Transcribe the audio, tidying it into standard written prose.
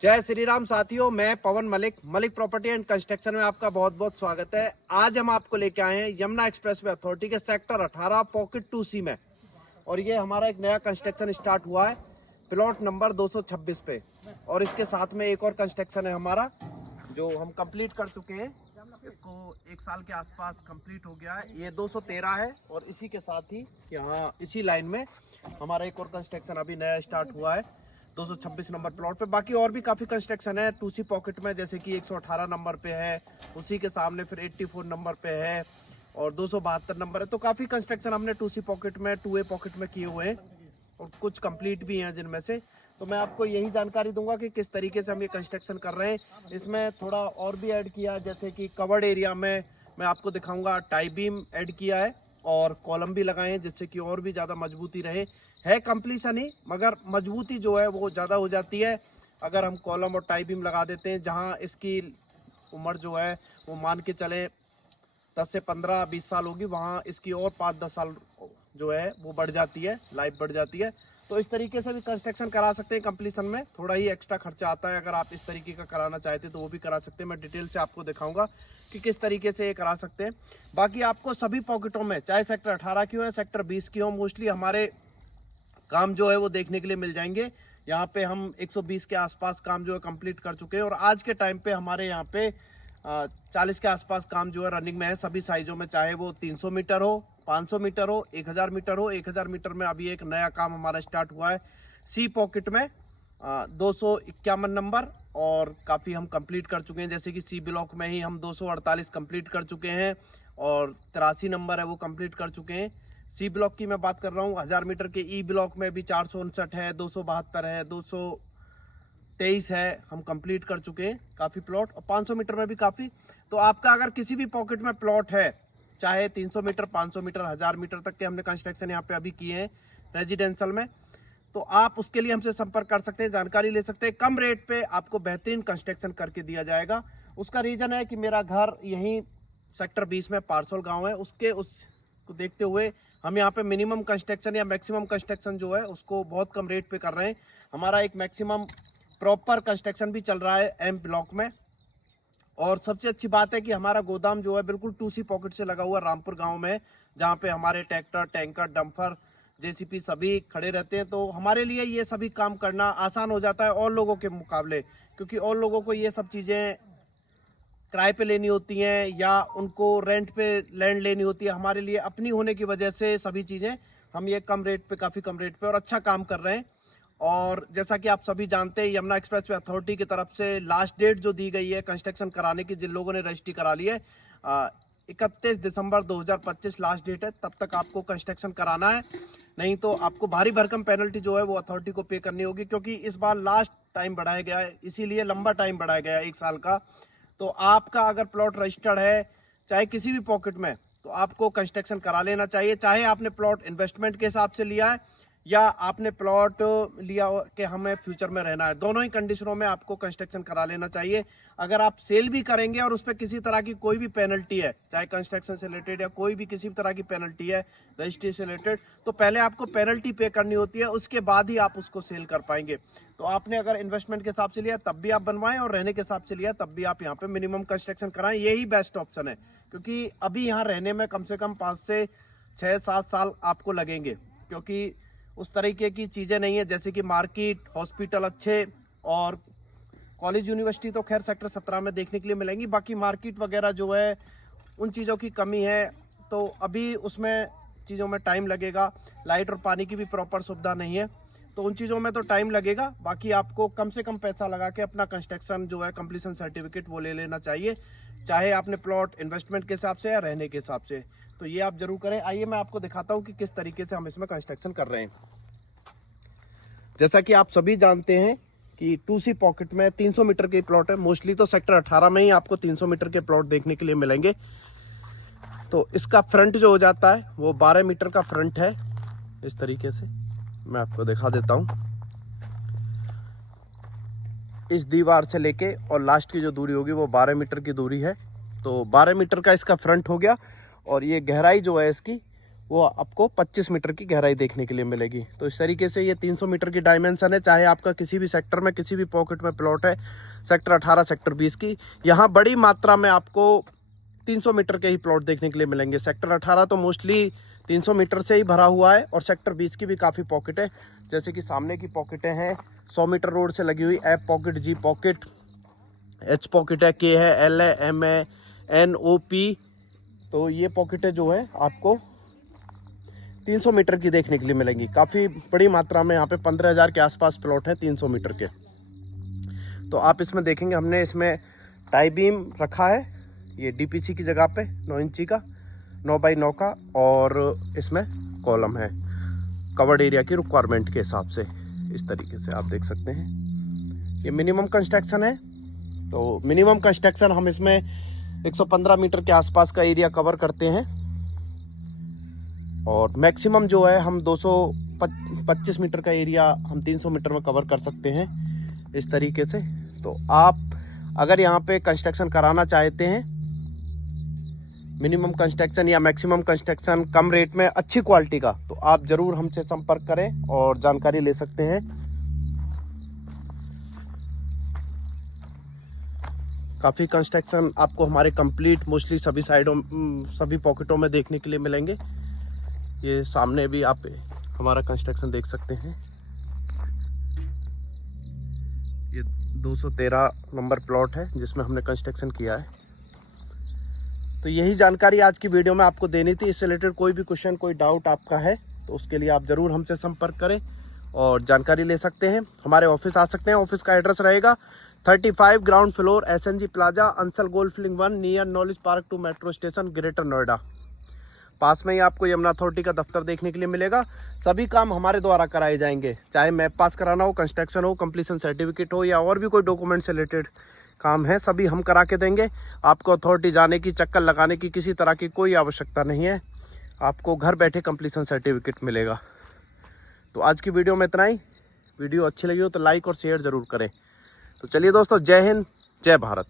जय श्री राम साथियों, मैं पवन मलिक प्रॉपर्टी एंड कंस्ट्रक्शन में आपका बहुत बहुत स्वागत है। आज हम आपको लेके आए हैं यमुना एक्सप्रेसवे अथॉरिटी के सेक्टर 18 पॉकेट 2C में, और ये हमारा एक नया कंस्ट्रक्शन स्टार्ट हुआ है प्लॉट नंबर 226 पे। और इसके साथ में एक और कंस्ट्रक्शन है हमारा जो हम कंप्लीट कर चुके हैं, इसको 1 साल के आसपास कंप्लीट हो गया है। ये 213 है और इसी के साथ ही यहाँ इसी लाइन में हमारा एक और कंस्ट्रक्शन अभी नया स्टार्ट हुआ है 226 नंबर प्लॉट पे। बाकी और भी काफ़ी कंस्ट्रक्शन है 2C पॉकेट में, जैसे कि 118 नंबर पे है, उसी के सामने फिर 84 नंबर पे है और 272 नंबर है। तो काफ़ी कंस्ट्रक्शन हमने 2C पॉकेट में 2A पॉकेट में किए हुए हैं और कुछ कंप्लीट भी हैं जिनमें से। तो मैं आपको यही जानकारी दूंगा कि किस तरीके से हम ये कंस्ट्रक्शन कर रहे हैं। इसमें थोड़ा और भी ऐड किया, जैसे कि कवर्ड एरिया में मैं आपको दिखाऊंगा टाई बीम ऐड किया है और कॉलम भी लगाए हैं जिससे कि और भी ज़्यादा मजबूती रहे। है कंप्लीशन ही, मगर मजबूती जो है वो ज़्यादा हो जाती है अगर हम कॉलम और टाई बीम लगा देते हैं। जहाँ इसकी उम्र जो है वो मान के चले 10 से 15-20 साल होगी, वहाँ इसकी और 5-10 साल जो है वो बढ़ जाती है, लाइफ बढ़ जाती है। तो इस तरीके से भी कंस्ट्रक्शन करा सकते हैं। कंप्लीशन में थोड़ा ही एक्स्ट्रा खर्चा आता है, अगर आप इस तरीके का कराना चाहते हैं तो वो भी करा सकते हैं। मैं डिटेल से आपको दिखाऊंगा कि किस तरीके से ये करा सकते हैं। बाकी आपको सभी पॉकेटों में, चाहे सेक्टर 18 की हो या सेक्टर 20 की हो, मोस्टली हमारे काम जो है वो देखने के लिए मिल जाएंगे। यहाँ पे हम 120 के आसपास काम जो है कंप्लीट कर चुके हैं और आज के टाइम पे हमारे यहाँ पे 40 के आसपास काम जो है रनिंग में है सभी साइजों में, चाहे वो 300 मीटर हो, 500 मीटर हो, 1000 मीटर हो। 1000 मीटर में अभी एक नया काम हमारा स्टार्ट हुआ है C पॉकेट में 251 नंबर, और काफ़ी हम कंप्लीट कर चुके हैं। जैसे कि C ब्लॉक में ही हम 248 कंप्लीट कर चुके हैं और 83 नंबर है वो कंप्लीट कर चुके हैं। C ब्लॉक की मैं बात कर रहा हूँ। 1000 मीटर के E ब्लॉक में भी 459 है, 272 है, 223 है, हम कंप्लीट कर चुके हैं काफ़ी प्लॉट, और 500 मीटर में भी काफ़ी। तो आपका अगर किसी भी पॉकेट में प्लॉट है, चाहे 300 मीटर, 500 मीटर, 1000 मीटर तक के हमने कंस्ट्रक्शन यहाँ पे अभी किए हैं रेजिडेंशियल में, तो आप उसके लिए हमसे संपर्क कर सकते हैं, जानकारी ले सकते हैं। कम रेट पे आपको बेहतरीन कंस्ट्रक्शन करके दिया जाएगा। उसका रीज़न है कि मेरा घर यहीं सेक्टर 20 में पारसोल गाँव है, उसको देखते हुए हम यहाँ पे मिनिमम कंस्ट्रक्शन या मैक्सिमम कंस्ट्रक्शन जो है उसको बहुत कम रेट पे कर रहे हैं। हमारा एक मैक्सिमम प्रॉपर कंस्ट्रक्शन भी चल रहा है M ब्लॉक में। और सबसे अच्छी बात है कि हमारा गोदाम जो है बिल्कुल 2C पॉकेट से लगा हुआ रामपुर गांव में, जहाँ पे हमारे ट्रैक्टर, टैंकर, डंपर, JCB सभी खड़े रहते हैं। तो हमारे लिए ये सभी काम करना आसान हो जाता है और लोगों के मुकाबले, क्योंकि और लोगों को ये सब चीज़ें किराए पे लेनी होती हैं या उनको रेंट पे लैंड लेनी होती है। हमारे लिए अपनी होने की वजह से सभी चीज़ें हम ये कम रेट पे, काफ़ी कम रेट पे और अच्छा काम कर रहे हैं। और जैसा कि आप सभी जानते हैं, यमुना एक्सप्रेसवे अथॉरिटी की तरफ से लास्ट डेट जो दी गई है कंस्ट्रक्शन कराने की, जिन लोगों ने रजिस्ट्री करा ली है 31 दिसंबर 2025 लास्ट डेट है, तब तक आपको कंस्ट्रक्शन कराना है। नहीं तो आपको भारी भरकम पेनल्टी जो है वो अथॉरिटी को पे करनी होगी, क्योंकि इस बार लास्ट टाइम बढ़ाया गया है, इसीलिए लंबा टाइम बढ़ाया गया है 1 साल का। तो आपका अगर प्लॉट रजिस्टर्ड है चाहे किसी भी पॉकेट में, तो आपको कंस्ट्रक्शन करा लेना चाहिए। चाहे आपने प्लॉट इन्वेस्टमेंट के हिसाब से लिया है या आपने प्लॉट लिया कि हमें फ्यूचर में रहना है, दोनों ही कंडीशनों में आपको कंस्ट्रक्शन करा लेना चाहिए। अगर आप सेल भी करेंगे और उस पर किसी तरह की कोई भी पेनल्टी है, चाहे कंस्ट्रक्शन से रिलेटेड या कोई भी किसी भी तरह की पेनल्टी है रजिस्ट्री से रिलेटेड, तो पहले आपको पेनल्टी पे करनी होती है, उसके बाद ही आप उसको सेल कर पाएंगे। तो आपने अगर इन्वेस्टमेंट के हिसाब से लिया तब भी आप बनवाएं, और रहने के हिसाब से लिया तब भी आप यहाँ पे मिनिमम कंस्ट्रक्शन कराएं। यही बेस्ट ऑप्शन है, क्योंकि अभी यहाँ रहने में कम से कम 5 से 6-7 साल आपको लगेंगे, क्योंकि उस तरीके की चीज़ें नहीं है जैसे कि मार्केट, हॉस्पिटल अच्छे और कॉलेज, यूनिवर्सिटी तो खैर सेक्टर 17 में देखने के लिए मिलेंगी। बाकी मार्केट वगैरह जो है उन चीज़ों की कमी है, तो अभी उसमें चीज़ों में टाइम लगेगा। लाइट और पानी की भी प्रॉपर सुविधा नहीं है, तो उन चीज़ों में तो टाइम लगेगा। बाकी आपको कम से कम पैसा लगा के अपना कंस्ट्रक्शन जो है कंप्लीशन सर्टिफिकेट वो ले लेना चाहिए, चाहे आपने प्लॉट इन्वेस्टमेंट के हिसाब से या रहने के हिसाब से। तो ये आप जरूर करें। आइए मैं आपको दिखाता हूँ कि किस तरीके से हम इसमें कंस्ट्रक्शन कर रहे हैं। जैसा कि आप सभी जानते हैं कि 2C पॉकेट में 300 मीटर के प्लॉट है, मोस्टली तो सेक्टर 18 में ही आपको 300 मीटर के प्लॉट देखने के लिए मिलेंगे। तो इसका फ्रंट जो हो जाता है वो 12 मीटर का फ्रंट है। इस तरीके से मैं आपको दिखा देता हूँ, इस दीवार से लेके और लास्ट की जो दूरी होगी वो 12 मीटर की दूरी है। तो 12 मीटर का इसका फ्रंट हो गया, और ये गहराई जो है इसकी वो आपको 25 मीटर की गहराई देखने के लिए मिलेगी। तो इस तरीके से ये 300 मीटर की डायमेंशन है। चाहे आपका किसी भी सेक्टर में किसी भी पॉकेट में प्लॉट है, सेक्टर 18 सेक्टर 20 की, यहाँ बड़ी मात्रा में आपको 300 मीटर के ही प्लॉट देखने के लिए मिलेंगे। सेक्टर 18 तो मोस्टली 300 मीटर से ही भरा हुआ है और सेक्टर 20 की भी काफ़ी पॉकेट है। जैसे कि सामने की पॉकेटें हैं 100 मीटर रोड से लगी हुई, एफ पॉकेट, जी पॉकेट, एच पॉकेट है, के है, एल है, एम है, एन ओ पी। तो ये पॉकेटें जो है आपको 300 मीटर की देखने के लिए मिलेंगी। काफ़ी बड़ी मात्रा में यहाँ पे 15,000 के आसपास प्लॉट हैं 300 मीटर के। तो आप इसमें देखेंगे हमने इसमें टाई बीम रखा है, ये डीपीसी की जगह पे 9 इंची का 9x9 का, और इसमें कॉलम है कवर्ड एरिया की रिक्वायरमेंट के हिसाब से। इस तरीके से आप देख सकते हैं ये मिनिमम कंस्ट्रक्शन है। तो मिनिमम कंस्ट्रक्शन हम इसमें 115 मीटर के आसपास का एरिया कवर करते हैं और मैक्सिमम जो है हम 225 मीटर का एरिया हम 300 मीटर में कवर कर सकते हैं इस तरीके से। तो आप अगर यहाँ पे कंस्ट्रक्शन कराना चाहते हैं, मिनिमम कंस्ट्रक्शन या मैक्सिमम कंस्ट्रक्शन कम रेट में अच्छी क्वालिटी का, तो आप ज़रूर हमसे संपर्क करें और जानकारी ले सकते हैं। काफ़ी कंस्ट्रक्शन आपको हमारे कंप्लीट मोस्टली सभी साइडों सभी पॉकेटों में देखने के लिए मिलेंगे। ये सामने भी आप हमारा कंस्ट्रक्शन देख सकते हैं। ये 213 नंबर प्लॉट है जिसमें हमने कंस्ट्रक्शन किया है। तो यही जानकारी आज की वीडियो में आपको देनी थी। इससे रिलेटेड कोई भी क्वेश्चन, कोई डाउट आपका है तो उसके लिए आप ज़रूर हमसे संपर्क करें और जानकारी ले सकते हैं। हमारे ऑफिस आ सकते हैं। ऑफिस का एड्रेस रहेगा 35 ground floor SNG Plaza, Ansal Golf Link 1, near Knowledge Park Two Metro Station, Greater Noida. पास में ही आपको यमुना अथॉरिटी का दफ्तर देखने के लिए मिलेगा। सभी काम हमारे द्वारा कराए जाएंगे, चाहे मैप पास कराना हो, कंस्ट्रक्शन हो, कंप्लीशन सर्टिफिकेट हो या और भी कोई डॉक्यूमेंट से रिलेटेड काम है, सभी हम करा के देंगे। आपको अथॉरिटी जाने की, चक्कर लगाने की किसी तरह की कोई आवश्यकता नहीं है। आपको घर बैठे कंप्लीशन सर्टिफिकेट मिलेगा। तो आज की वीडियो में इतना ही। वीडियो अच्छी लगी हो तो लाइक और शेयर ज़रूर करें। तो चलिए दोस्तों, जय हिंद, जय भारत।